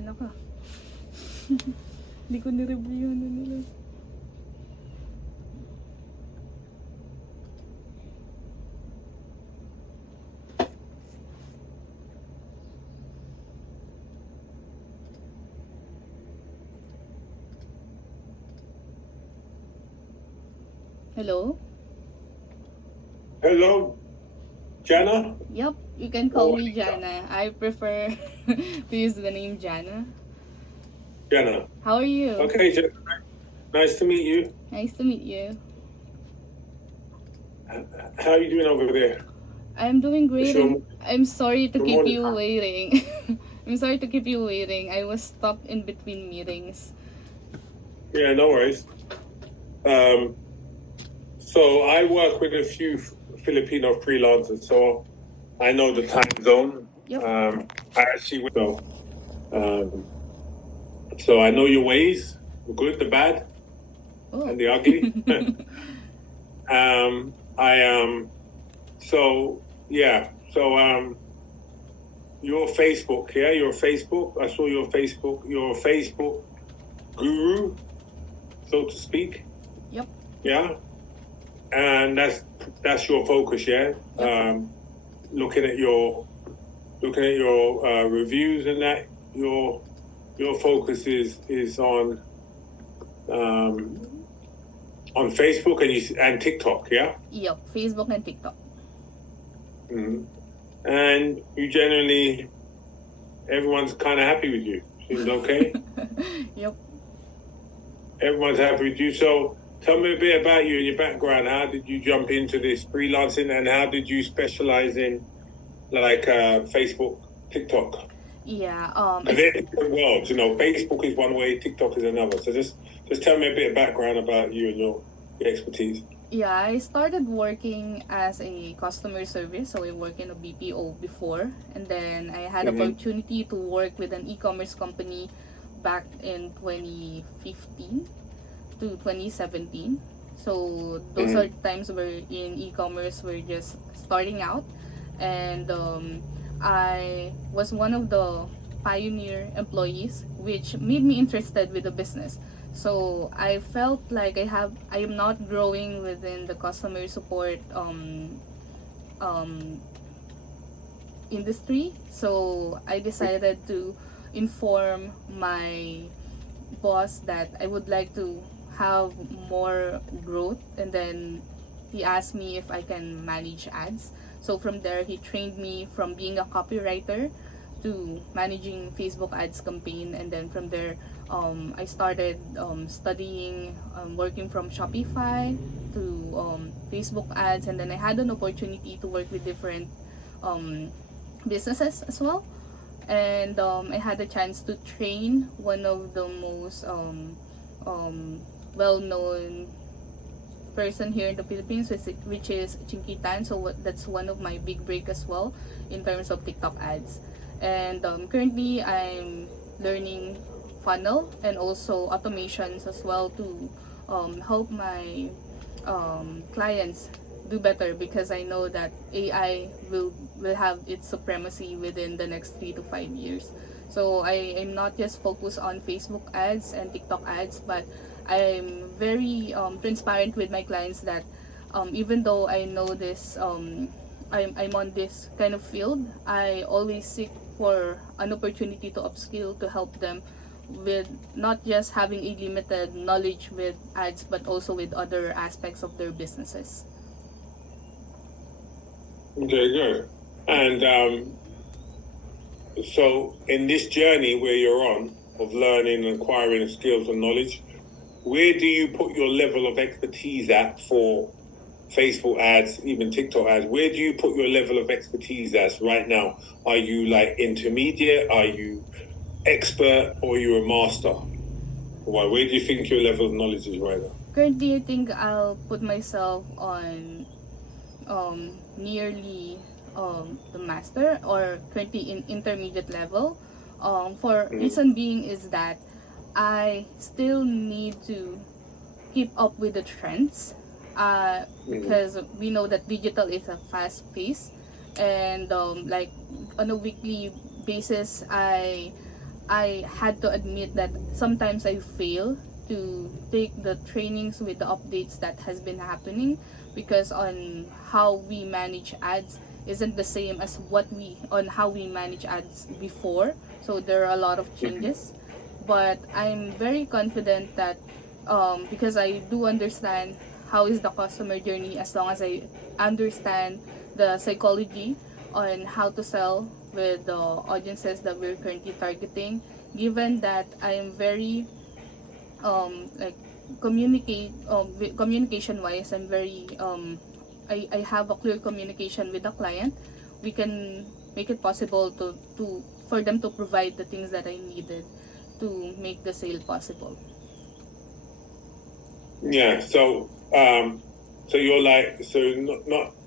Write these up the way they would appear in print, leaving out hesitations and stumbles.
Jana ka. Hindi ko ni-review na nila. Hello? Hello, Jana? Yep, you can call Oh, me Jana. I prefer to use the name Jana. Jana. How are you? Okay, Jana. Nice to meet you. Nice to meet you. How are you doing over there? I'm doing great. Sure. I'm sorry to Good keep morning. you waiting. I'm sorry to keep you waiting. I was stuck in between meetings. Yeah, no worries. So I work with a few Filipino freelancers, so I know the time zone. Yep. I actually will. So I know your ways, the good, the bad, Oh. and the ugly. So yeah. So your Facebook, yeah, your Facebook. I saw your Facebook. Your Facebook guru, so to speak. Yep. Yeah, and that's your focus, yeah. Yep. Looking at your reviews and that your focus is on Facebook and TikTok, yeah. Yep. Facebook and TikTok. Mm-hmm. And you generally, everyone's kind of happy with you. Seems okay. Yep. Everyone's happy with you. So tell me a bit about you and your background. How did you jump into this freelancing, and how did you specialize in like Facebook, TikTok? Yeah. Because they're different worlds. You know, Facebook is one way, TikTok is another. So just tell me a bit of background about you and your expertise. Yeah, I started working as a customer service. So I worked in a BPO before, and then I had opportunity to work with an e-commerce company back in 2015 to 2017. So those are times where in e-commerce we're just starting out, and I was one of the pioneer employees, which made me interested with the business. So I felt like I am not growing within the customer support um, industry. So I decided to inform my boss that I would like to have more growth, and then he asked me if I can manage ads. So from there he trained me from being a copywriter to managing Facebook ads campaign, and then from there I started studying working from Shopify to Facebook ads, and then I had an opportunity to work with different um, businesses as well, and I had a chance to train one of the most well-known person here in the Philippines, which is Chinkitan. So that's one of my big break as well in terms of TikTok ads. And currently, I'm learning funnel and also automations as well to help my clients do better, because I know that AI will have its supremacy within the next 3 to 5 years. So I am not just focused on Facebook ads and TikTok ads, but I'm very transparent with my clients that even though I know this, I'm on this kind of field, I always seek for an opportunity to upskill to help them with not just having a limited knowledge with ads, but also with other aspects of their businesses. Okay, good. And so in this journey where you're on of learning and acquiring skills and knowledge, where do you put your level of expertise at for Facebook ads, even TikTok ads? Where do you put your level of expertise at right now? Are you like intermediate? Are you expert, or are you a master? Why? Where do you think your level of knowledge is right now? Currently, I think I'll put myself on nearly the master, or currently in intermediate level. For reason being is that I still need to keep up with the trends, because we know that digital is a fast pace, and like on a weekly basis I had to admit that sometimes I fail to take the trainings with the updates that has been happening, because on how we manage ads isn't the same as how we manage ads before. So there are a lot of changes, but I'm very confident that because I do understand how is the customer journey, as long as I understand the psychology on how to sell with the audiences that we're currently targeting, given that I am very like communication wise, I'm very I have a clear communication with the client. We can make it possible to for them to provide the things that I needed to make the sale possible. Yeah. So you're like, so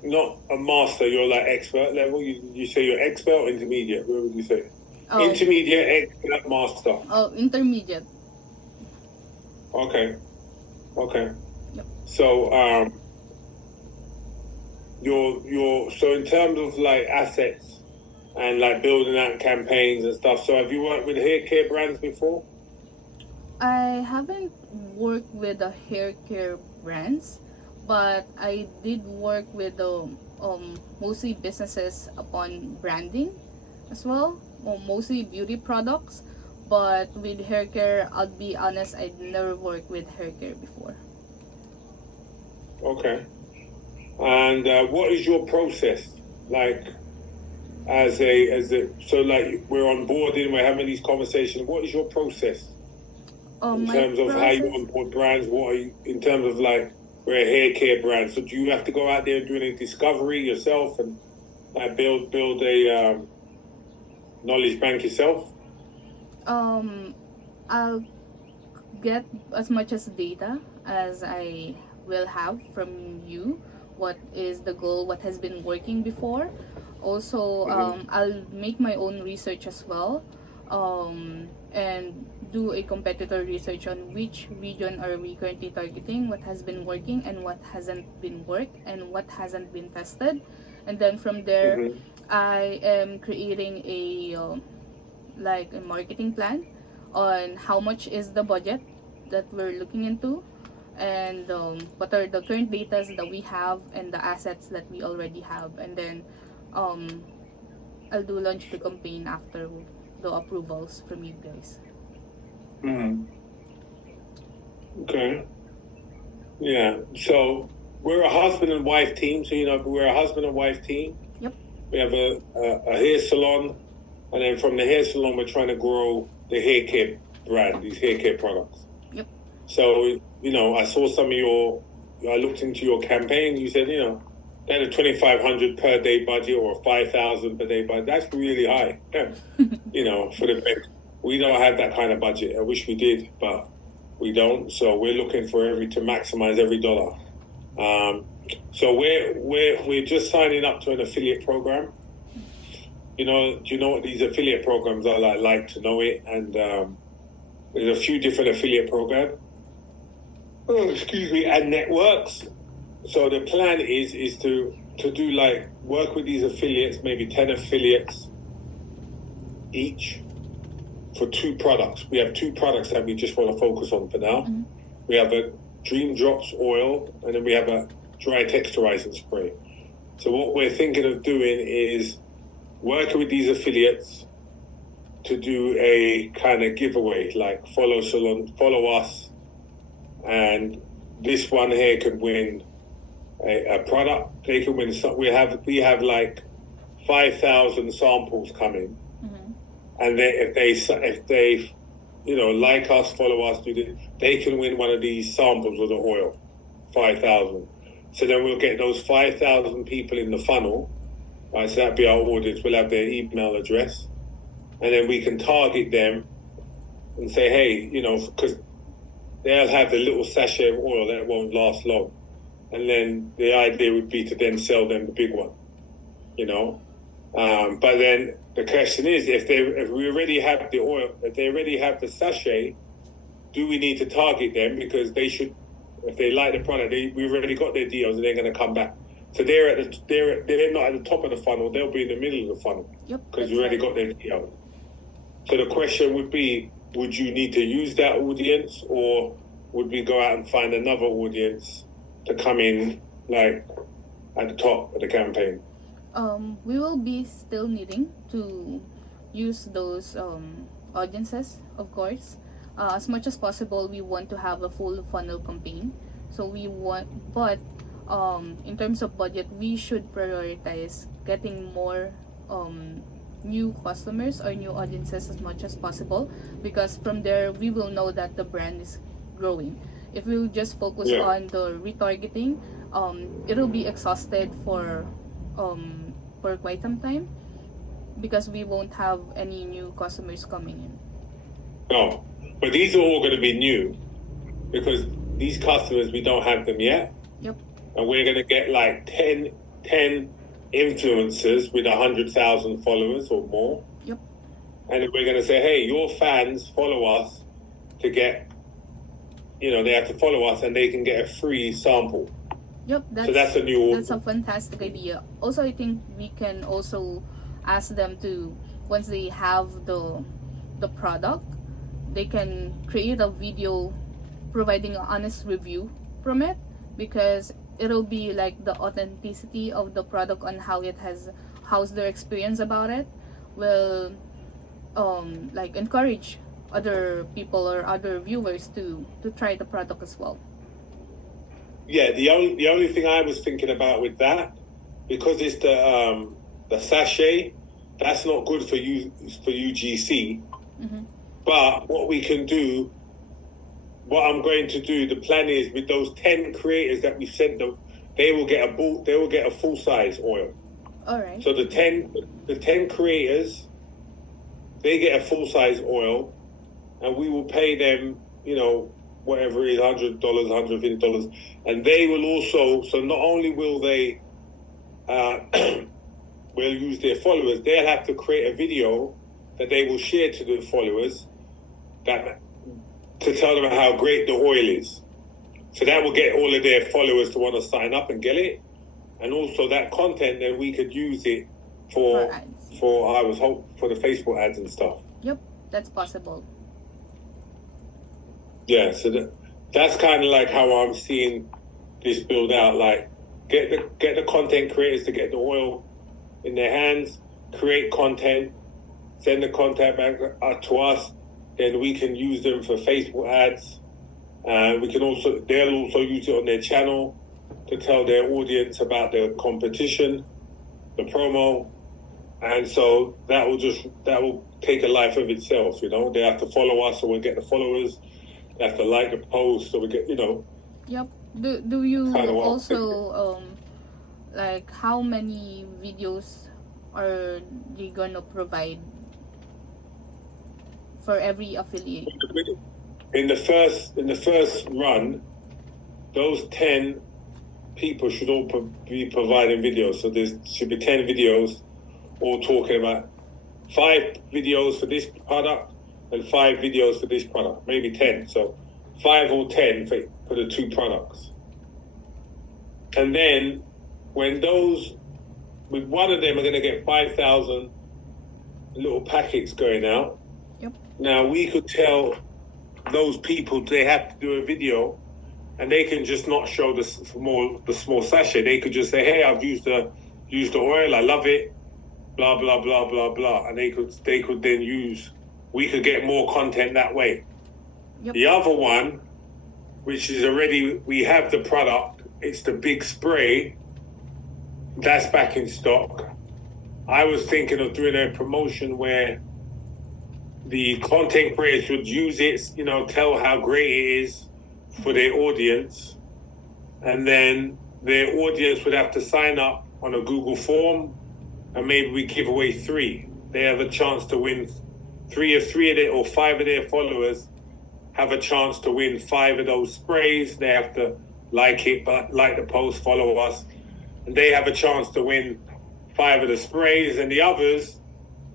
not a master. You're like expert level. You say you're expert or intermediate? What would you say? Oh, Intermediate, expert, master. intermediate. Okay. Okay. Yep. So you're so in terms of like assets and like building out campaigns and stuff. So have you worked with hair care brands before? I haven't worked with the hair care brands, but I did work with the mostly businesses upon branding as well, mostly beauty products. But with hair care, I'll be honest, I'd never worked with hair care before. Okay. And what is your process like? As a so like we're onboarding, we're having these conversations. What is your process in My terms of how you process, onboard brands? What are you in terms of like we're a hair care brand? So do you have to go out there and do any discovery yourself and like build a knowledge bank yourself? I'll get as much as data as I will have from you. What is the goal? What has been working before? Also, Mm-hmm. I'll make my own research as well, and do a competitor research on which region are we currently targeting, what has been working and what hasn't been worked, and what hasn't been tested. And then from there, Mm-hmm. I am creating like a marketing plan on how much is the budget that we're looking into, and what are the current data that we have and the assets that we already have. And then um, I'll do launch the campaign after the approvals from you guys. Mm-hmm. Okay. Yeah. So we're a husband and wife team. So we're a husband and wife team. Yep. We have a hair salon, and then from the hair salon, we're trying to grow the hair care brand, these hair care products. Yep. So I saw some of I looked into your campaign. You said they had a 2,500 per day budget or 5,000 per day budget. That's really high. For the we don't have that kind of budget. I wish we did, but we don't. So we're looking for to maximize every dollar. So we're just signing up to an affiliate program. Do you know what these affiliate programs are like? Like to know it, and there's a few different affiliate programs. Oh, excuse me, and networks. So the plan is to do like work with these affiliates, maybe 10 affiliates each for 2 products. We have 2 products that we just want to focus on for now. Mm-hmm. We have a Dream Drops oil, and then we have a dry texturizing spray. So what we're thinking of doing is working with these affiliates to do a kind of giveaway, like follow us, and this one here could win a product. They can win. We have like 5,000 samples coming, Mm-hmm. and if they like us, follow us, they can win one of these samples of the oil, 5,000. So then we'll get those 5,000 people in the funnel. Right, so that'd be our audience. We'll have their email address, and then we can target them and say, hey, because they'll have the little sachet of oil that won't last long. And then the idea would be to then sell them the big one, But then the question is, if we already have the oil, if they already have the sachet, do we need to target them? Because they should, if they like the product, we've already got their deals and they're going to come back. So they're not at the top of the funnel. They'll be in the middle of the funnel. Yep. Because we already got their deal. So the question would be, would you need to use that audience, or would we go out and find another audience to come in, like, at the top of the campaign? We will be still needing to use those audiences, of course. As much as possible, we want to have a full funnel campaign. So we want, but in terms of budget, we should prioritize getting more new customers or new audiences as much as possible, because from there we will know that the brand is growing. If we just focus on the retargeting, it'll be exhausted for quite some time, because we won't have any new customers coming in. No, but these are all going to be new, because these customers, we don't have them yet. Yep. And we're going to get like 10 influencers with 100,000 followers or more. Yep. And then we're going to say, hey, your fans follow us to get, they have to follow us and they can get a free sample. Yep, so that's a new. That's a fantastic idea. Also, I think we can also ask them to, once they have the product, they can create a video providing an honest review from it, because it'll be like the authenticity of the product on how's their experience about it will like encourage other people or other viewers to try the product as well. Yeah, the only thing I was thinking about with that, because it's the sachet, that's not good for UGC. Mm-hmm. But what we can do, what I'm going to do, the plan is with those 10 creators that we sent them, they will get a full size oil. All right. So the 10 creators, they get a full size oil, and we will pay them, whatever it is, $100, $150, and they will also. So not only will they will use their followers, they'll have to create a video that they will share to the followers to tell them how great the oil is. So that will get all of their followers to want to sign up and get it, and also that content, then we could use it for ads. For the Facebook ads and stuff. Yep, that's possible. Yeah, so that's kind of like how I'm seeing this build out. Like, get the content creators to get the oil in their hands, create content, send the content back to us, then we can use them for Facebook ads. They'll also use it on their channel to tell their audience about the competition, the promo, and so that will take a life of itself. They have to follow us, so we'll get the followers. They have to like the post, so we get. Yep. Do you also like how many videos are they gonna provide for every affiliate? In the first run, those 10 people should all be providing videos. So there should be 10 videos, all talking about 5 videos for this product and 5 videos for this product, maybe 10. So 5 or 10 for the 2 products. And then when with one of them are going to get 5,000 little packets going out. Yep. Now we could tell those people they have to do a video, and they can just not show the small sachet. They could just say, hey, I've used the oil, I love it, blah blah blah blah blah, and they could then we could get more content that way. Yep. The other one, which is already, we have the product, it's the big spray, that's back in stock. I was thinking of doing a promotion where the content creators would use it, tell how great it is for their audience, and then their audience would have to sign up on a Google form, and maybe we give away 3. They have a chance to win 3 of their, or 5 of their followers have a chance to win 5 of those sprays. They have to like the post, follow us, and they have a chance to win 5 of the sprays, and the others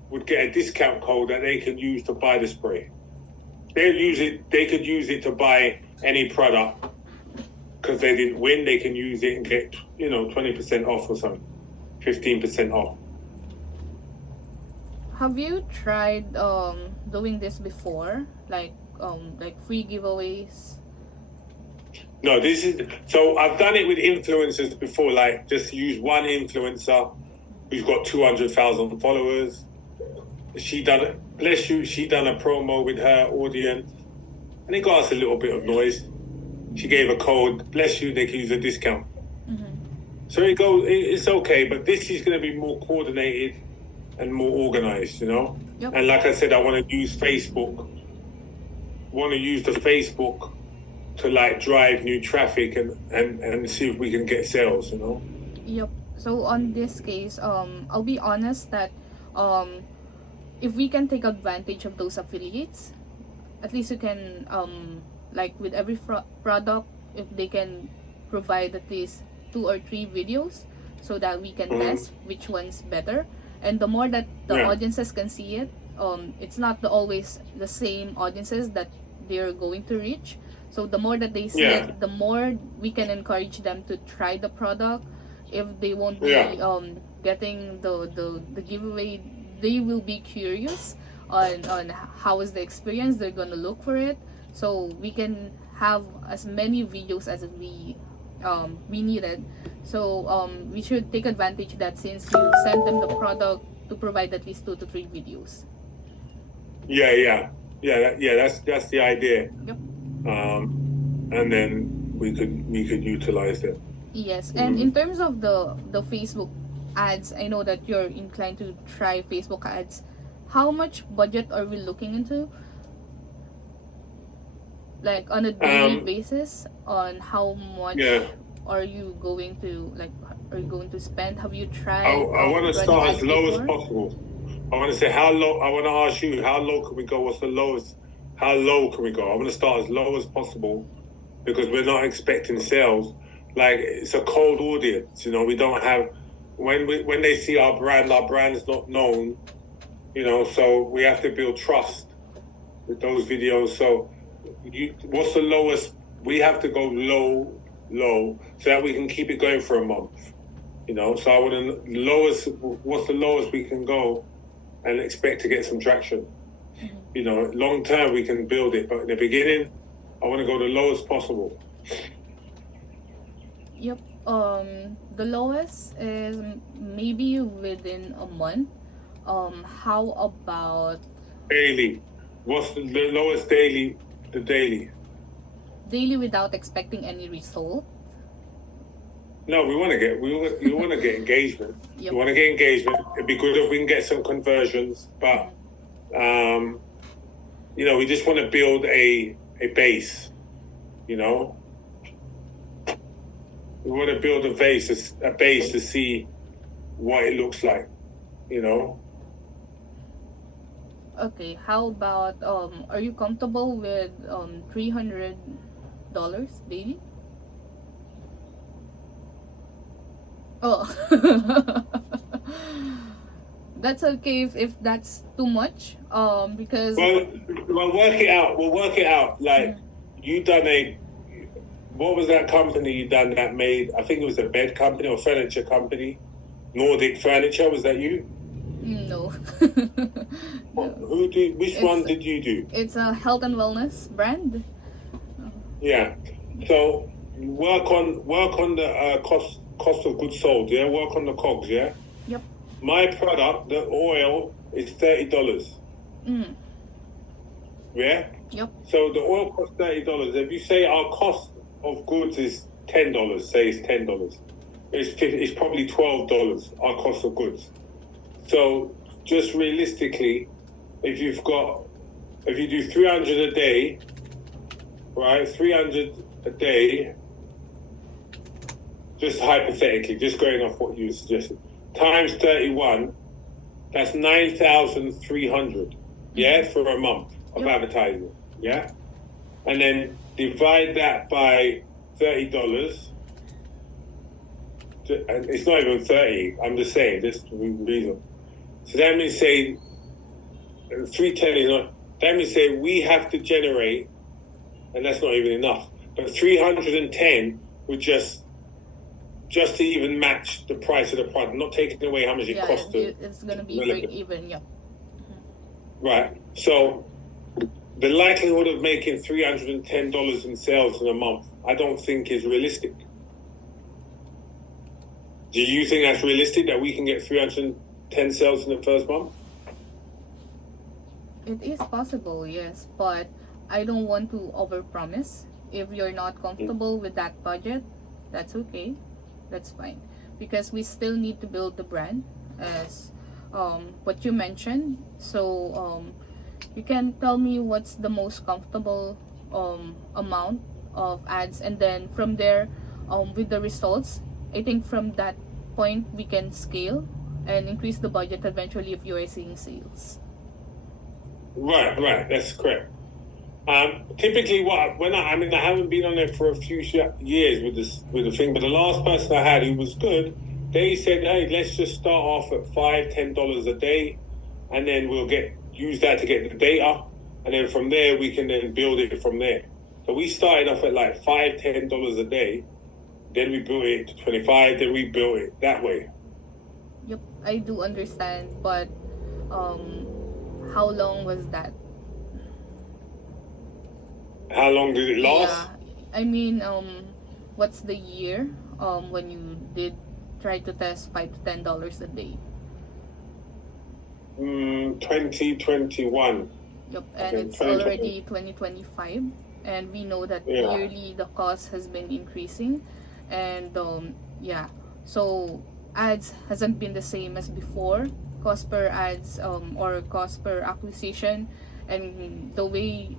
would get a discount code that they can use to buy the spray. They could use it to buy any product, because they didn't win. They can use it and get 20% off or something, 15% off. Have you tried doing this before, like free giveaways? No, this is so I've done it with influencers before. Like, just use one influencer who's got 200,000 followers. She done, bless you, she done a promo with her audience, and it got us a little bit of noise. She gave a code, bless you, they can use a discount. So it goes, it's okay, but this is going to be more coordinated and more organized, you know. Yep. And like I said, I want to use Facebook. Want to use the Facebook to like drive new traffic and see if we can get sales, you know. Yep. So on this case, I'll be honest that if we can take advantage of those affiliates, at least you can like with every product, if they can provide at least 2 or 3 videos so that we can test which one's better. And the more that the audiences can see it, it's not always the same audiences that they're going to reach. So the more that they see it, the more we can encourage them to try the product. If they won't be getting the giveaway, they will be curious on how is the experience. They're gonna look for it. So we can have as many videos as we needed. So we should take advantage that since you sent them the product, to provide at least 2 to 3 videos. That's the idea. Yep. And then we could utilize it. Yes, and in terms of the Facebook ads, I know that you're inclined to try Facebook ads. How much budget are we looking into? Like on a daily basis, on how much are you going to spend? Have you tried? I want to start as low as possible. I want to say how low. I want to ask you, how low can we go? What's the lowest? How low can we go? I want to start as low as possible because we're not expecting sales. Like, it's a cold audience, you know. We don't have when they see our brand's not known, you know. So we have to build trust with those videos. So, what's the lowest? We have to go low, so that we can keep it going for a month, you know. So I want to lowest. What's the lowest we can go, and expect to get some traction? You know, long term we can build it, but in the beginning, I want to go the lowest possible. Yep. The lowest is maybe within a month. How about daily? What's the lowest daily? The daily. Daily without expecting any result. No, we want to get engagement. Yep. We want to get engagement. It'd be good if we can get some conversions, but you know, we just want to build a base. You know, we want to build a base to see what it looks like. You know. Okay, how about are you comfortable with $300 daily? Oh. That's okay if that's too much. Because we'll work it out. We'll work it out. Like, you done what was that company you done that made? I think it was a bed company or furniture company. Nordic Furniture. Was that you? No. Which one did you do? It's a health and wellness brand. Yeah. So work on the cost of goods sold. Yeah. Work on the COGS. Yeah. Yep. My product, the oil, is $30. Yeah. Yep. So the oil costs $30. If you say our cost of goods is $10, say it's $10, it's probably $12 our cost of goods. So just realistically, if you do 300 a day, right? 300 a day, just hypothetically, just going off what you suggested, times 31, that's 9,300, yeah, for a month of advertising, yeah? And then divide that by $30, and it's not even 30, I'm just saying, just reason. So that means say 310 is not. That means say we have to generate, and that's not even enough. But 310 would just to even match the price of the product, not taking away how much it costs. It's gonna be break even. Yeah. Right. So the likelihood of making $310 in sales in a month, I don't think is realistic. Do you think that's realistic that we can get 310 sales in the first month? It is possible, yes, but I don't want to overpromise. If you're not comfortable with that budget, that's okay. That's fine. Because we still need to build the brand as what you mentioned. So you can tell me what's the most comfortable amount of ads, and then from there, with the results, I think from that point we can scale and increase the budget eventually if you are seeing sales. Right. That's correct. Typically, I haven't been on there for a few years with the thing, but the last person I had who was good, they said, hey, let's just start off at $5-10 a day, and then we'll use that to get the data, and then from there we can then build it from there. So we started off at like $5-10 a day, then we built it to 25, then we built it that way. Yep, I do understand, but how long was that? How long did it last? Yeah, I mean, what's the year when you did try to test $5 to $10 a day? 2021. Yep, and it's already 2025, and we know that yearly the cost has been increasing, and so ads hasn't been the same as before. Cost per ads or cost per acquisition, and the way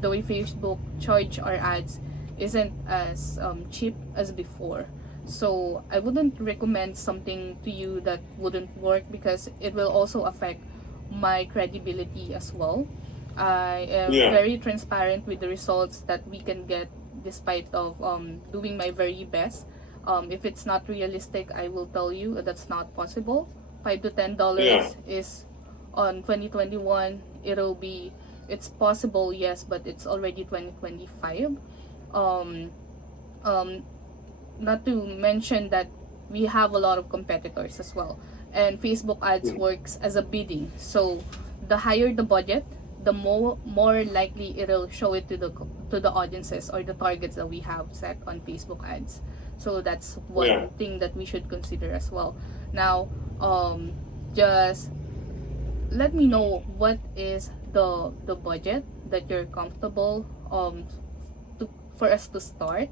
Facebook charge our ads isn't as cheap as before. So I wouldn't recommend something to you that wouldn't work, because it will also affect my credibility as well. I am very transparent with the results that we can get, despite of doing my very best. If it's not realistic, I will tell you that's not possible. $5 to $10 is on 2021. It's possible, yes, but it's already 2025. Not to mention that we have a lot of competitors as well, and Facebook ads works as a bidding. So the higher the budget, the more likely it'll show it to the audiences or the targets that we have set on Facebook ads. So that's one thing that we should consider as well. Now, just let me know what is the budget that you're comfortable for us to start,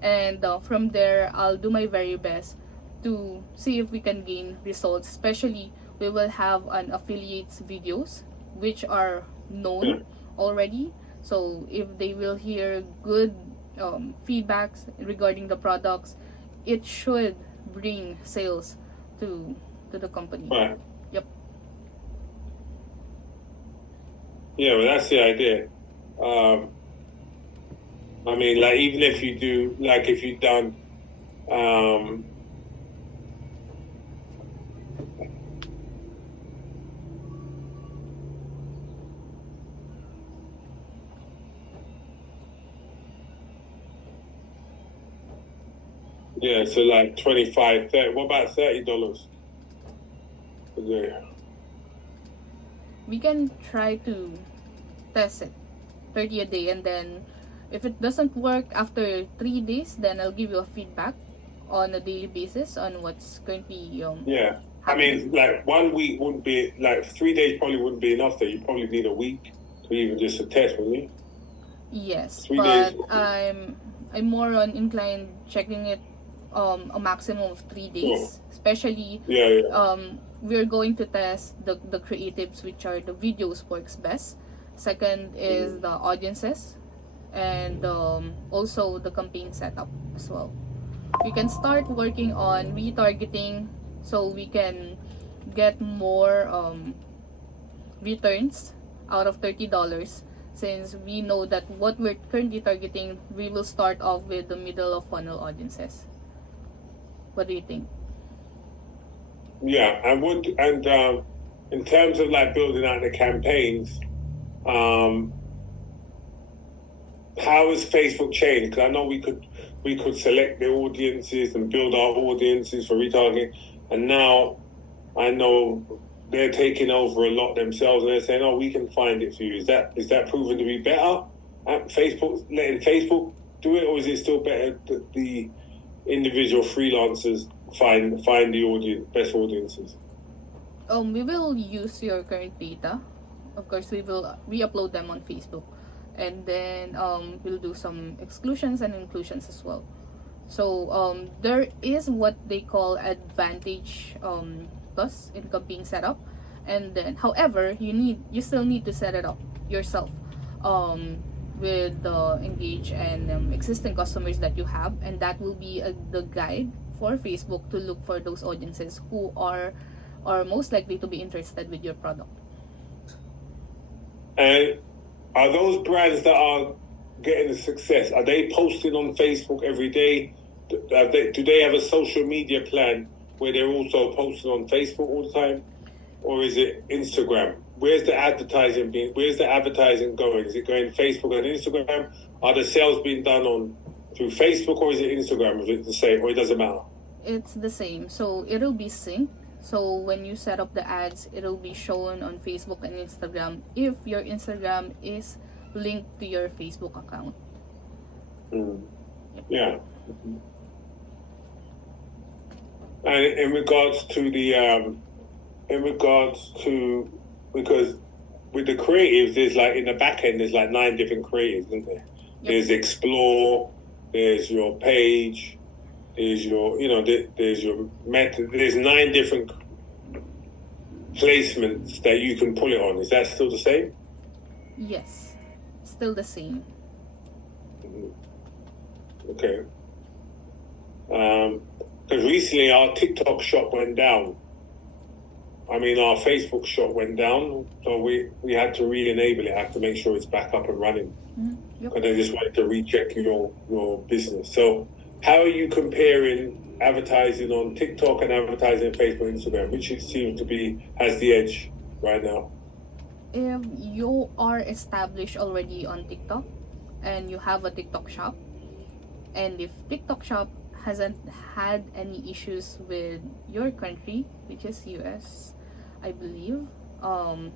and from there I'll do my very best to see if we can gain results. Especially, we will have an affiliates videos which are known already, so if they will hear good feedbacks regarding the products, it should bring sales to the company. Right. Yep. Yeah, well, that's the idea. I mean, like, even if you do, like, if you've done, so like 25, 30, what about $30 a day? We can try to test it 30 a day, and then if it doesn't work after 3 days, then I'll give you a feedback on a daily basis on what's currently I happening. mean, like, 1 week wouldn't be, like, 3 days probably wouldn't be enough there. You probably need a week to even just a test, wouldn't you? Yes, 3 but days. I'm more on inclined checking it a maximum of 3 days. Especially we're going to test the creatives, which are the videos works best. Second is the audiences, and also the campaign setup as well. We can start working on retargeting so we can get more returns out of $30, since we know that what we're currently targeting, we will start off with the middle of funnel audiences. What do you think? Yeah, and in terms of, like, building out the campaigns, how has Facebook changed? Because I know we could select the audiences and build our audiences for retargeting, and now I know they're taking over a lot themselves, and they're saying, "Oh, we can find it for you." Is that proven to be better? Facebook letting Facebook do it, or is it still better that the individual freelancers find the audience, best audiences? We will use your current data. Of course, we will re-upload them on Facebook, and then we'll do some exclusions and inclusions as well. So there is what they call advantage plus income being set up, and then however you still need to set it up yourself um, with the engage and existing customers that you have, and that will be the guide for Facebook to look for those audiences who are most likely to be interested with your product. And are those brands that are getting the success, are they posting on Facebook every day? Do they have a social media plan where they're also posting on Facebook all the time? Or is it Instagram? Where's the advertising going? Is it going Facebook and Instagram? Are the sales being done through Facebook, or is it Instagram? Is it the same, or it doesn't matter? It's the same. So it'll be synced. So when you set up the ads, it'll be shown on Facebook and Instagram if your Instagram is linked to your Facebook account. Yeah. And in regards to because with the creatives, there's like in the back end, there's like 9 different creatives, isn't there? Yep. There's explore, there's your page, there's your, there's your method. There's 9 different placements that you can pull it on. Is that still the same? Yes, still the same. Okay. Because recently our TikTok shop went down. I mean, our Facebook shop went down, so we had to re-enable it. I have to make sure it's back up and running. Yep. Because I just wanted to recheck your business. So how are you comparing advertising on TikTok and advertising on Facebook and Instagram? Which it seems to be has the edge right now? If you are established already on TikTok and you have a TikTok shop, and if TikTok shop hasn't had any issues with your country, which is US, I believe,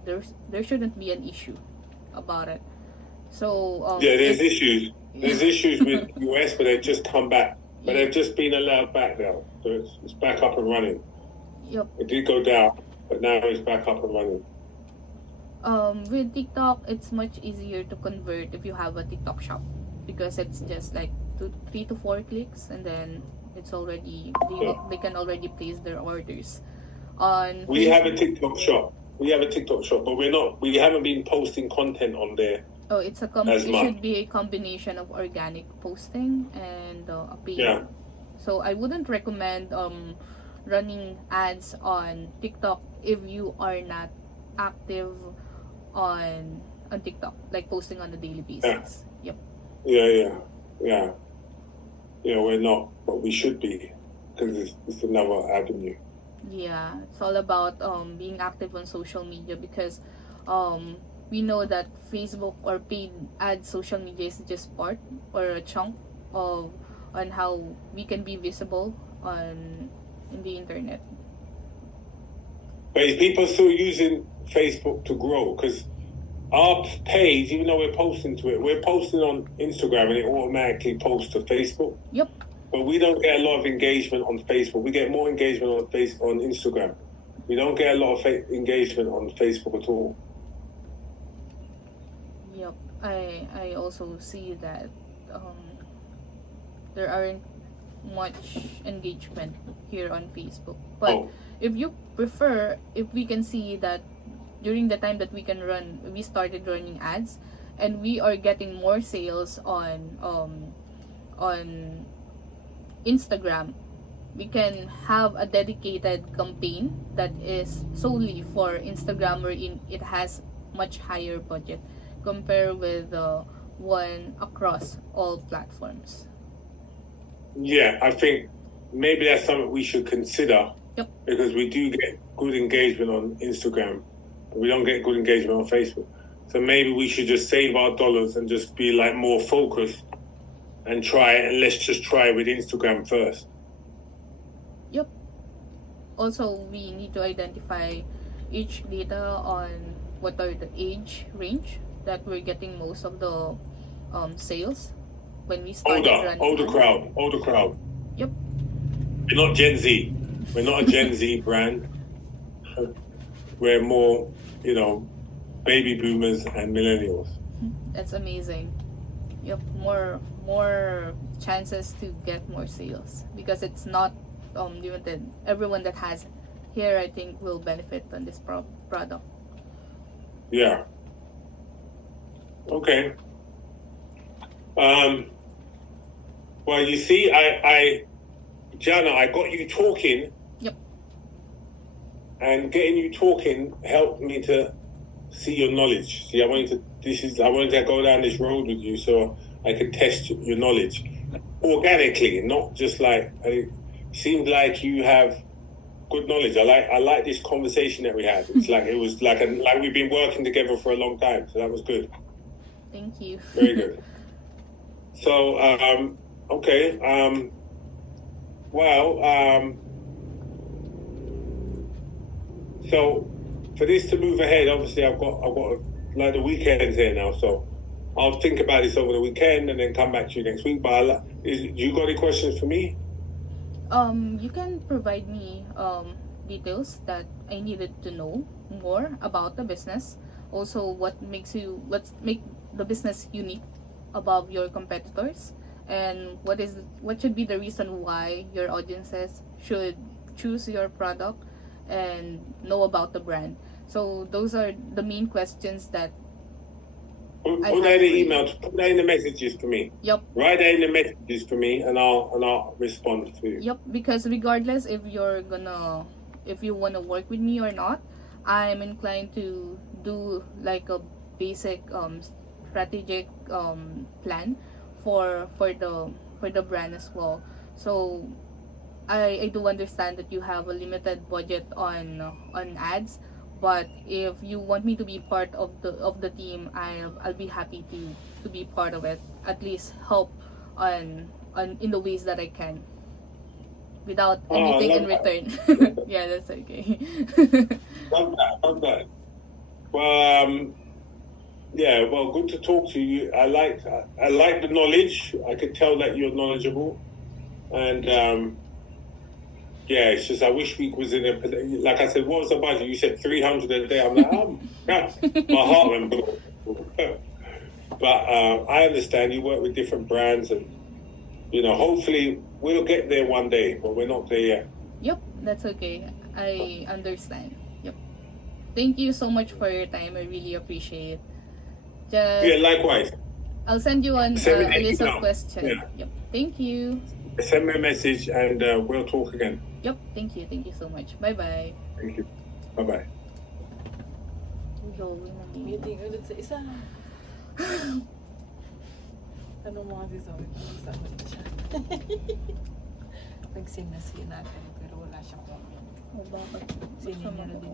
there shouldn't be an issue about it. So there's issues. There's issues with US, but they've just come back. But they've just been allowed back now, so it's back up and running. Yep. It did go down, but now it's back up and running. With TikTok, it's much easier to convert if you have a TikTok shop, because it's just like 3 to 4 clicks, and then it's already they can already place their orders. We have a TikTok shop. But we haven't been posting content on there. Oh, it should be a combination of organic posting and a paid. Yeah. So I wouldn't recommend running ads on TikTok if you are not active on TikTok, like posting on a daily basis. Yep. Yeah, we're not, but we should be, because it's another avenue. Yeah, it's all about being active on social media, because we know that Facebook or paid ad social media is just part or a chunk of on how we can be visible in the internet. But is people still using Facebook to grow? Because our page, even though we're posting to it, we're posting on Instagram and it automatically posts to Facebook. Yep. But we don't get a lot of engagement on Facebook. We get more engagement on Instagram. We don't get a lot of engagement on Facebook at all. Yep. I also see that there aren't much engagement here on Facebook. But if you prefer, if we can see that during the time that we started running ads, and we are getting more sales on Instagram, we can have a dedicated campaign that is solely for Instagram, wherein it has much higher budget compared with the one across all platforms. Yeah, I think maybe that's something we should consider. Yep. Because we do get good engagement on Instagram, but we don't get good engagement on Facebook. So maybe we should just save our dollars and just be like more focused and try it, and let's just try with Instagram first. Yep. Also, we need to identify each data on what are the age range that we're getting most of the sales when we started running. Older crowd. Yep. We're not Gen Z. We're not a Gen Z brand. We're more, baby boomers and millennials. That's amazing. Yep, more chances to get more sales because it's not limited. Everyone that has here, I think, will benefit on this product. Yeah. Okay. Well, you see, Jana, I got you talking. Yep. And getting you talking helped me to see your knowledge. See, I wanted to go down this road with you so I could test your knowledge organically, not just like it seemed like you have good knowledge. I like this conversation that we had. It's like it was like we've been working together for a long time, so that was good. Thank you. Very good. So okay. So for this to move ahead, obviously I've got like the weekends here now, so I'll think about this over the weekend and then come back to you next week. But you got any questions for me? You can provide me details that I needed to know more about the business. Also, what make the business unique above your competitors, and what should be the reason why your audiences should choose your product and know about the brand. So those are the main questions that Put that in the email. Put that in the messages for me. Yep. Write that in the messages for me, and I'll respond to you. Yep. Because regardless if you wanna work with me or not, I'm inclined to do like a basic strategic plan for the brand as well. So I do understand that you have a limited budget on ads, but if you want me to be part of the team, I'll be happy to be part of it. At least help on in the ways that I can, without anything in return. Yeah, that's okay. Love that. Well, yeah. Well, good to talk to you. I like the knowledge. I could tell that you're knowledgeable, and yeah, it's just I wish we was in a, like I said, what was the budget? You said 300 a day. I'm like, my heart went boom. But I understand you work with different brands, and hopefully we'll get there one day, but we're not there yet. Yep, that's okay. I understand. Yep. Thank you so much for your time. I really appreciate it. Yeah, likewise. I'll send you a list of questions. Yeah. Yep. Thank you. Send me a message and we'll talk again. Yep. Thank you. Thank you so much. Bye-bye. Thank you. Bye-bye. Meeting ulit sa isa. Anong mga sasabi ko? Magsama na siya. Nag-sing na natin pero wala siyang comment. Oh, bakit? Singin niya na din.